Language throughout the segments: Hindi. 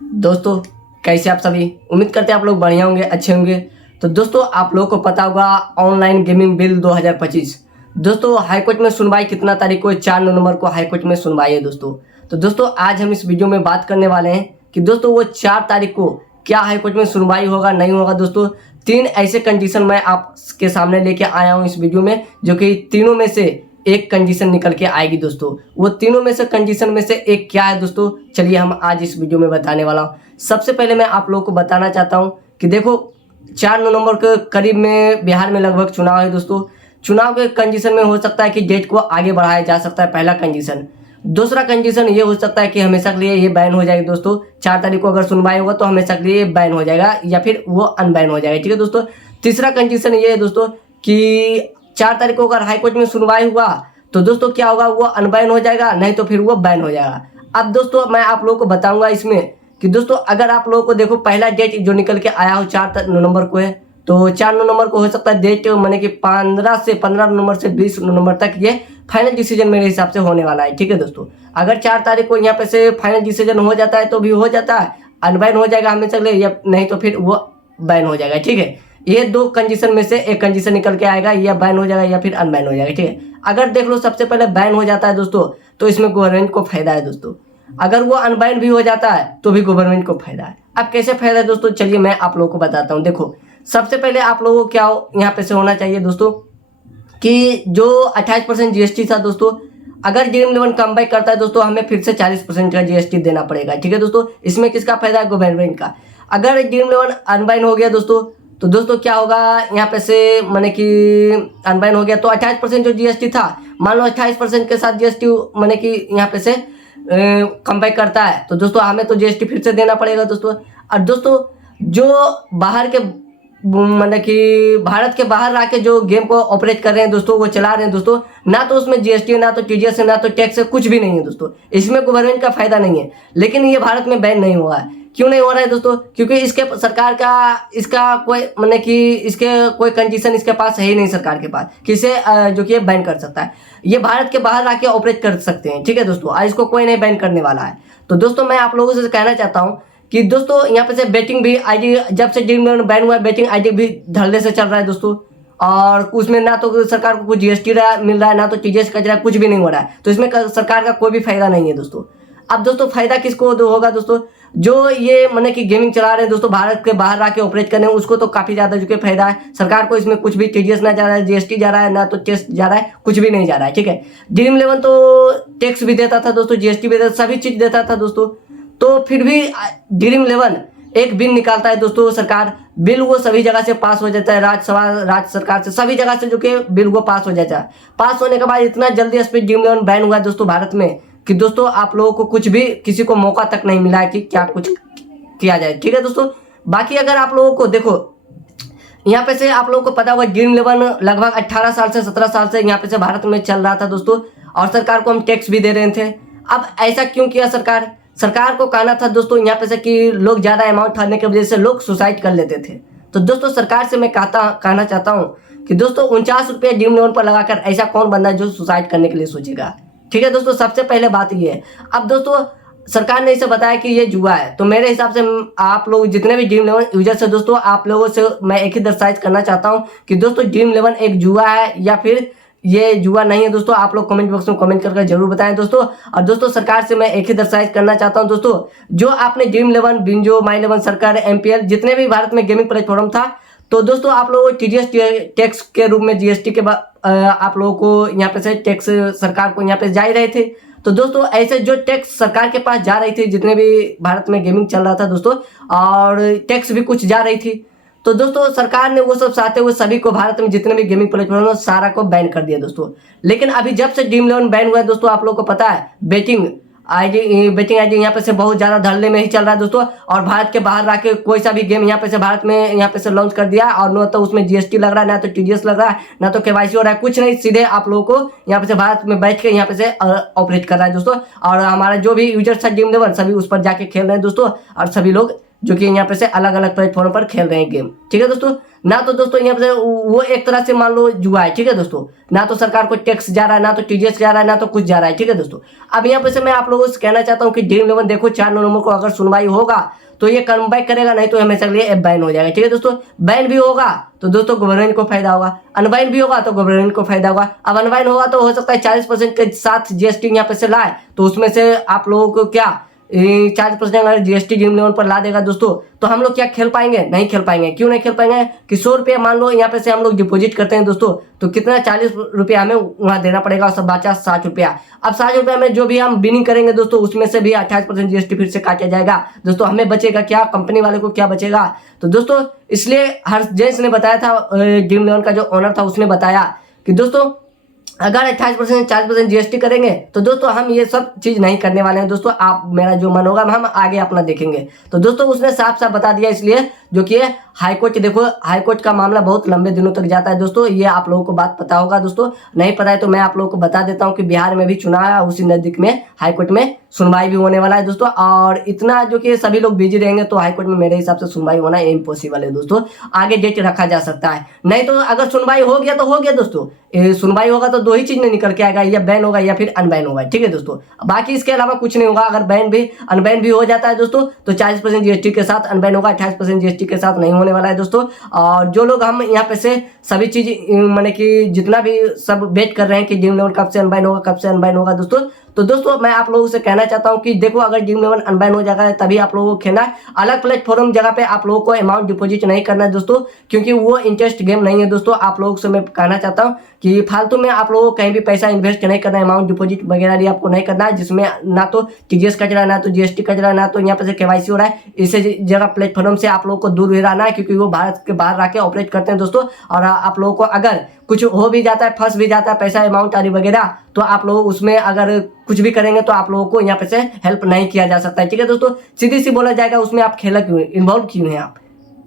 दोस्तों कैसे आप सभी, उम्मीद करते हैं आप लोग बढ़िया होंगे, अच्छे होंगे। तो दोस्तों आप लोगों को पता होगा ऑनलाइन गेमिंग बिल 2025 दोस्तों हाईकोर्ट में सुनवाई कितना तारीख को 4 नवंबर को हाईकोर्ट में सुनवाई है दोस्तों। तो दोस्तों आज हम इस वीडियो में बात करने वाले हैं कि दोस्तों वो 4 तारीख को क्या हाईकोर्ट में सुनवाई होगा नहीं होगा। दोस्तों 3 ऐसे कंडीशन मैं आपके सामने लेके आया हूँ इस वीडियो में, जो कि तीनों में से एक कंडीशन निकल के आएगी दोस्तों। वो तीनों में से कंडीशन में से एक क्या है दोस्तों, चलिए हम आज इस वीडियो में बताने वाला हूँ। सबसे पहले मैं आप लोगों को बताना चाहता हूँ कि देखो 4 नवंबर के करीब में बिहार में लगभग चुनाव है दोस्तों। चुनाव के कंडीशन में हो सकता है कि डेट को आगे बढ़ाया जा सकता है, पहला कंडीशन। दूसरा कंडीशन ये हो सकता है कि हमेशा के लिए ये बैन हो जाएगी दोस्तों। 4 तारीख को अगर सुनवाई होगा तो हमेशा के लिए बैन हो जाएगा या फिर वो अनबैन हो जाएगा, ठीक है दोस्तों। तीसरा कंडीशन ये है दोस्तों कि 4 तारीख को अगर हाईकोर्ट में सुनवाई हुआ तो दोस्तों क्या होगा, वो अनबैन हो जाएगा, नहीं तो फिर वो बैन हो जाएगा। अब दोस्तों मैं आप लोगों को बताऊंगा इसमें कि दोस्तों अगर आप लोगों को देखो पहला डेट जो निकल के आया हो 4 नवंबर को है, तो 4 नवंबर को हो सकता है डेट माने कि 15 नवंबर से 20 नवंबर तक ये फाइनल डिसीजन मेरे हिसाब से होने वाला है, ठीक है दोस्तों। अगर 4 तारीख को यहाँ पे से फाइनल डिसीजन हो जाता है तो भी हो जाता है, अनबैन हो जाएगा हमेशा के लिए, या नहीं तो फिर वो बैन हो जाएगा, ठीक है। ये 2 कंडीशन में से एक कंडीशन निकल के आएगा, या बैन हो जाएगा या फिर अनबैन हो जाएगा, ठीक है। अगर देख लो सबसे पहले बैन हो जाता है दोस्तों तो इसमें गवर्नमेंट को फायदा है दोस्तों। अगर वो अनबैन भी हो जाता है तो भी गवर्नमेंट को फायदा है। अब कैसे फायदा है दोस्तों, चलिए मैं आप लोगों को बताता हूँ। देखो सबसे पहले आप लोगों को क्या यहाँ पे से होना चाहिए दोस्तों कि जो 28% जीएसटी था दोस्तों, अगर ड्रीम इलेवन कम बैक करता है दोस्तों हमें फिर से 40% का जीएसटी देना पड़ेगा, ठीक है दोस्तों। इसमें किसका फायदा है, गवर्नमेंट का। अगर ड्रीम इलेवन अनबैन हो गया दोस्तों तो दोस्तों क्या होगा, यहाँ पे से माने कि अनबैन हो गया तो 28% जो जीएसटी था, मान लो 28% के साथ जीएसटी माने कि यहाँ पे से कम बैक करता है तो दोस्तों हमें तो जीएसटी फिर से देना पड़ेगा दोस्तों। और दोस्तों जो बाहर के मतलब कि भारत के बाहर रह के जो गेम को ऑपरेट कर रहे हैं दोस्तों, वो चला रहे हैं दोस्तों, ना तो उसमें जीएसटी है, ना तो टीडीएस है, ना तो टैक्स है, कुछ भी नहीं है दोस्तों। इसमें गवर्नमेंट का फायदा नहीं है। लेकिन ये भारत में बैन नहीं हुआ है। क्यों नहीं हो रहा है दोस्तों, क्योंकि इसके सरकार का इसका कोई मतलब कि इसके कोई कंडीशन इसके पास है ही नहीं सरकार के पास कि इसे जो कि बैन कर सकता है। ये भारत के बाहर आके ऑपरेट कर सकते हैं, ठीक है दोस्तों। आज इसको कोई नहीं बैन करने वाला है। तो दोस्तों मैं आप लोगों से कहना चाहता हूँ कि दोस्तों यहाँ पे से बेटिंग भी आईडी, जब से ड्रीम इलेवन बैन हुआ है बेटिंग आईडी भी धड़ल्ले से चल रहा है दोस्तों। और उसमें ना तो सरकार को कुछ जीएसटी मिल रहा है, ना तो टीडीएस कट रहा है, कुछ भी नहीं हो रहा है। तो इसमें सरकार का कोई भी फायदा नहीं है दोस्तों। अब दोस्तों फायदा किसको होगा दोस्तों, जो ये माने कि गेमिंग चला रहे हैं दोस्तों, भारत के बाहर आके ऑपरेट करने, उसको तो काफी ज्यादा जो कि फायदा है। सरकार को इसमें कुछ भी टीडीएस ना जा रहा है, जीएसटी जा रहा है, ना तो टैक्स जा रहा है, कुछ भी नहीं जा रहा है, ठीक है। ड्रीम इलेवन तो टैक्स भी देता था दोस्तों, जीएसटी भी देता, सभी चीज देता था दोस्तों। तो फिर भी ड्रीम इलेवन एक बिल निकालता है दोस्तों, सरकार बिल वो सभी जगह से पास हो जाता है, राज्यसभा राज्य सरकार से सभी जगह से जो कि बिल वो पास हो जाता है। पास होने के बाद इतना जल्दी स्पीड ड्रीम इलेवन बैन हुआ है दोस्तों भारत में कि दोस्तों आप लोगों को कुछ भी किसी को मौका तक नहीं मिला है कि क्या कुछ किया जाए, ठीक है दोस्तों। बाकी अगर आप लोगों को देखो यहाँ पे से आप लोगों को पता होगा ड्रीम इलेवन लगभग 18 साल से 17 साल से यहाँ पे से भारत में चल रहा था दोस्तों, और सरकार को हम टैक्स भी दे रहे थे। अब ऐसा क्यों किया सरकार को कहना था दोस्तों यहाँ पे से कि लोग ज्यादा अमाउंट भरने की वजह से लोग सुसाइड कर लेते थे। तो दोस्तों सरकार से मैं कहना चाहता हूँ कि दोस्तों 49 रुपये ड्रीम इलेवन पर लगाकर ऐसा कौन बंदा है जो सुसाइड करने के लिए सोचेगा, ठीक है दोस्तों। सबसे पहले बात ये है। अब दोस्तों सरकार ने इसे बताया कि ये जुआ है, तो मेरे हिसाब से आप लोग जितने भी ड्रीम इलेवन यूजर्स है दोस्तों, आप लोगों से मैं एक ही दर्शाइज करना चाहता हूँ कि दोस्तों ड्रीम इलेवन एक जुआ है या फिर ये जुआ नहीं है दोस्तों। आप लोग कमेंट बॉक्स में कमेंट करके जरूर बताएं दोस्तों। और दोस्तों सरकार से मैं एक ही दर्शाइज करना चाहता हूं दोस्तों, जो आपने ड्रीम इलेवन, बिंजो, माई इलेवन, सरकार, एमपीएल जितने भी भारत में गेमिंग प्लेटफॉर्म था, तो दोस्तों आप लोगों को टीडीएस टैक्स के रूप में जीएसटी के आप लोगों को यहाँ पे से टैक्स सरकार को यहाँ पे जा ही रहे थे। तो दोस्तों ऐसे जो टैक्स सरकार के पास जा रही थी, जितने भी भारत में गेमिंग चल रहा था दोस्तों, और टैक्स भी कुछ जा रही थी, तो दोस्तों सरकार ने वो सब चाहते हुए सभी को भारत में जितने भी गेमिंग प्लेटफॉर्म सारा को बैन कर दिया दोस्तों। लेकिन अभी जब से ड्रीम इलेवन बैन हुआ है दोस्तों, आप लोगों को पता है बेटिंग आईडी यहाँ पे से बहुत ज्यादा धड़ल्ले में ही चल रहा है दोस्तों। और भारत के बाहर रह कोई सा भी गेम यहाँ पे से भारत में यहाँ पे से लॉन्च कर दिया, और न तो उसमें जीएसटी लग रहा है, ना तो टीडीएस लग रहा है, ना तो केवाईसी हो रहा है, कुछ नहीं, सीधे आप लोगों को यहाँ पे से भारत में बैठ के यहाँ पे से ऑपरेट कर रहा है दोस्तों। और हमारा जो भी यूजर्स है ड्रीम इलेवन सभी उस पर जाके खेल रहे हैं दोस्तों, और सभी लोग जो कि यहाँ पे से अलग अलग प्लेटफॉर्म पर खेल रहे हैं गेम। ठीक है दोस्तों, ना तो दोस्तों यहाँ पे वो एक तरह से मान लो जुआ है। ठीक है दोस्तों, ना तो सरकार को टैक्स जा रहा है, ना तो टीडीएस जा रहा है, ना तो कुछ जा रहा है। ठीक है दोस्तों, अब यहाँ पे से मैं आप लोगों से कहना चाहता हूँ कि ड्रीम11 देखो 4 नवंबर को अगर सुनवाई होगा तो ये कम बैक करेगा, नहीं तो हमेशा के लिए ऐप बैन हो जाएगा। ठीक है दोस्तों, बैन भी होगा तो दोस्तों गवर्नमेंट को फायदा होगा, अनबैन भी होगा तो गवर्नमेंट को फायदा होगा। अब अनबैन होगा तो हो सकता है 40% के साथ जीएसटी यहाँ पे से लाए, तो उसमें से आप लोगों को क्या 40% अगर जीएसटी ड्रीम11 पर ला देगा दोस्तों, तो हम लोग क्या खेल पाएंगे? नहीं खेल पाएंगे। क्यों नहीं खेल पाएंगे? कि 100 रुपया मान लो यहाँ पे से हम लोग डिपॉजिट करते हैं दोस्तों, तो कितना 40 रुपया हमें वहाँ देना पड़ेगा और सब बचा 60 रुपया। अब 60 रुपया में जो भी हम बिनिंग करेंगे दोस्तों, उसमें से भी 28% जीएसटी फिर से काटा जाएगा दोस्तों। हमें बचेगा क्या? कंपनी वाले को क्या बचेगा? तो दोस्तों इसलिए हर्ष जेंस ने बताया था, ड्रीम11 का जो ओनर था उसने बताया कि दोस्तों अगर 28% 40% जीएसटी करेंगे तो दोस्तों हम ये सब चीज नहीं करने वाले हैं दोस्तों। आप मेरा जो मन होगा हम आगे अपना देखेंगे। तो दोस्तों उसने साफ साफ बता दिया, इसलिए जो कि हाईकोर्ट, देखो हाईकोर्ट का मामला बहुत लंबे दिनों तक जाता है दोस्तों, ये आप लोगों को बात पता होगा दोस्तों। नहीं पता है तो मैं आप लोगों को बता देता हूँ कि बिहार में भी चुनाव है, उसी नजदीक में हाईकोर्ट में सुनवाई भी होने वाला है दोस्तों। और इतना जो कि सभी लोग बिजी रहेंगे तो हाईकोर्ट में मेरे हिसाब से सुनवाई होना इम्पॉसिबल है दोस्तों। आगे डेट रखा जा सकता है, नहीं तो अगर सुनवाई हो गया तो हो गया दोस्तों। सुनवाई होगा तो दो ही चीज में निकल के आएगा, या बैन होगा या फिर अनबैन होगा। ठीक है दोस्तों, बाकी इसके अलावा कुछ नहीं होगा। अगर बैन भी अनबैन भी हो जाता है दोस्तों तो 40% जीएसटी के साथ अनबैन होगा, 28% जीएसटी के साथ नहीं होने वाला है दोस्तों। और जो लोग हम यहाँ पे से सभी चीज माने कि जितना भी सब वेट कर रहे हैं कि ड्रीम11 कब से अनबैन होगा, कब से अनबैन होगा दोस्तों, तो दोस्तों मैं आप लोगों से कहना चाहता हूं कि देखो अगर ड्रीम11 अनबैन हो जाएगा तभी आप लोगों को खेलना है। अलग प्लेटफॉर्म जगह पे आप लोगों को अमाउंट डिपॉजिट नहीं करना है दोस्तों, क्योंकि वो इंटरेस्ट गेम नहीं है दोस्तों। आप लोगों से मैं कहना चाहता हूं कि फालतू में आप लोगों को कहीं भी पैसा इन्वेस्ट नहीं करना है, अमाउंट डिपॉजिट वगैरह भी आपको नहीं करना है, जिसमें ना तो टीडीएस कच रहा है, ना तो जीएसटी कच रहा है, ना तो यहाँ पे से केवाईसी हो रहा है। इसे जगह प्लेटफॉर्म से आप लोगों को दूर भी रहना है, क्योंकि वो भारत के बाहर रह के ऑपरेट करते हैं दोस्तों। और आप लोगों को अगर कुछ हो भी जाता है, फंस भी जाता है पैसा अमाउंट आदि वगैरह, तो आप लोग उसमें अगर कुछ भी करेंगे तो आप लोगों को यहाँ पे से हेल्प नहीं किया जा सकता है। ठीक है दोस्तों, सीधी सी बोला जाएगा उसमें आप खेला क्यों, इन्वॉल्व क्यों है आप।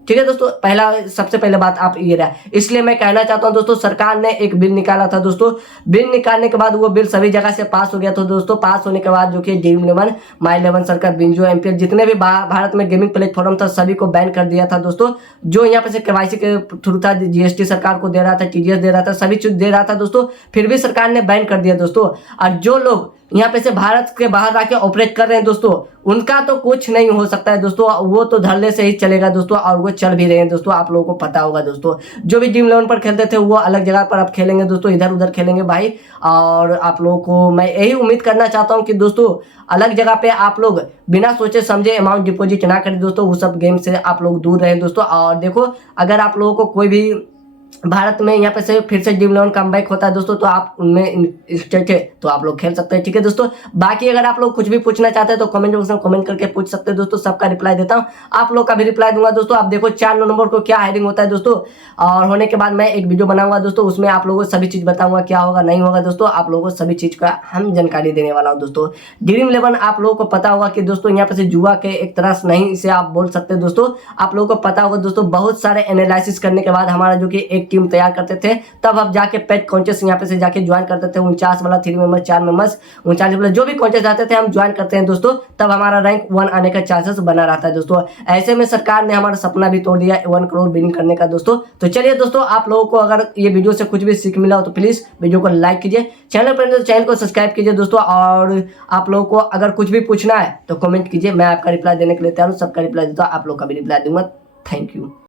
ठीक है दोस्तों, पहला सबसे पहले बात आप ये रहा। इसलिए मैं कहना चाहता हूं दोस्तों, सरकार ने एक बिल निकाला था दोस्तों, बिल निकालने के बाद वो बिल सभी जगह से पास हो गया था दोस्तों। पास होने के बाद जो कि ड्रीम11, माई11 सर्कल, बिंजो, एमपीएल जितने भी भारत में गेमिंग प्लेटफॉर्म था सभी को बैन कर दिया था दोस्तों। जो यहाँ पे से केवाईसी के थ्रू था, जीएसटी सरकार को दे रहा था, टीडीएस दे रहा था, सभी चीज दे रहा था दोस्तों, फिर भी सरकार ने बैन कर दिया दोस्तों। और जो लोग यहाँ पे से भारत के बाहर आके ऑपरेट कर रहे हैं दोस्तों, उनका तो कुछ नहीं हो सकता है दोस्तों, वो तो धरने से ही चलेगा दोस्तों। और वो चल भी रहे हैं दोस्तों, आप लोगों को पता होगा दोस्तों। जो भी ड्रीम11 पर खेलते थे वो अलग जगह पर अब खेलेंगे दोस्तों, इधर उधर खेलेंगे भाई। और आप लोगों को मैं यही उम्मीद करना चाहता हूँ कि दोस्तों अलग जगह पे आप लोग बिना सोचे समझे अमाउंट डिपॉजिट ना करें दोस्तों, वो सब गेम से आप लोग दूर रहें दोस्तों। और देखो अगर आप लोगों को कोई भी भारत में यहाँ पे से फिर से ड्रीम11 कमबैक होता है दोस्तों, तो आप उनमें इंटरेस्टेड है तो आप लोग खेल सकते हैं। ठीक है दोस्तों, बाकी अगर आप लोग कुछ भी पूछना चाहते हैं तो कमेंट बॉक्स में कमेंट करके पूछ सकते हैं दोस्तों, सबका रिप्लाई देता हूँ, आप लोग का भी रिप्लाई दूंगा दोस्तों। आप देखो 4 नवंबर को क्या हायरिंग होता है दोस्तों, और होने के बाद मैं एक वीडियो बनाऊंगा दोस्तों, उसमें आप लोगों को सभी चीज बताऊंगा क्या होगा नहीं होगा दोस्तों। आप लोगों को सभी चीज का हम जानकारी देने वाला हूँ दोस्तों। ड्रीम11 आप लोगों को पता होगा कि दोस्तों यहाँ पे से जुआ के एक तरह से नहीं इसे आप बोल सकते दोस्तों। आप लोगों को पता होगा दोस्तों, बहुत सारे एनालिसिस करने के बाद हमारा जो कि एक टीम तैयार करते थे, तब अब जाके पेट कॉन्टेस्ट यहाँ पे से जाके ज्वाइन करते थे। 49 वाला 3 मेंबर 4 मेंबर्स 39 वाला जो भी कॉन्टेस्ट आते थे हम ज्वाइन करते हैं दोस्तों, तब हमारा रैंक 1 आने का चांसेस बना रहता है दोस्तों। ऐसे में सरकार ने हमारा सपना भी तोड़ दिया 1 करोड़ बिनिंग करने का दोस्तों। तो चलिए दोस्तों, आप लोगों को अगर ये वीडियो से कुछ भी सीख मिला हो तो प्लीज वीडियो को लाइक कीजिए, चैनल पर तो चैनल को सब्सक्राइब कीजिए दोस्तों। और आप लोगों को अगर कुछ भी पूछना है तो कमेंट कीजिए, मैं आपका रिप्लाई देने के लिए तैयार हूँ, सबका रिप्लाई देता हूँ, आप लोग का भी रिप्लाई दूंगा। Thank you.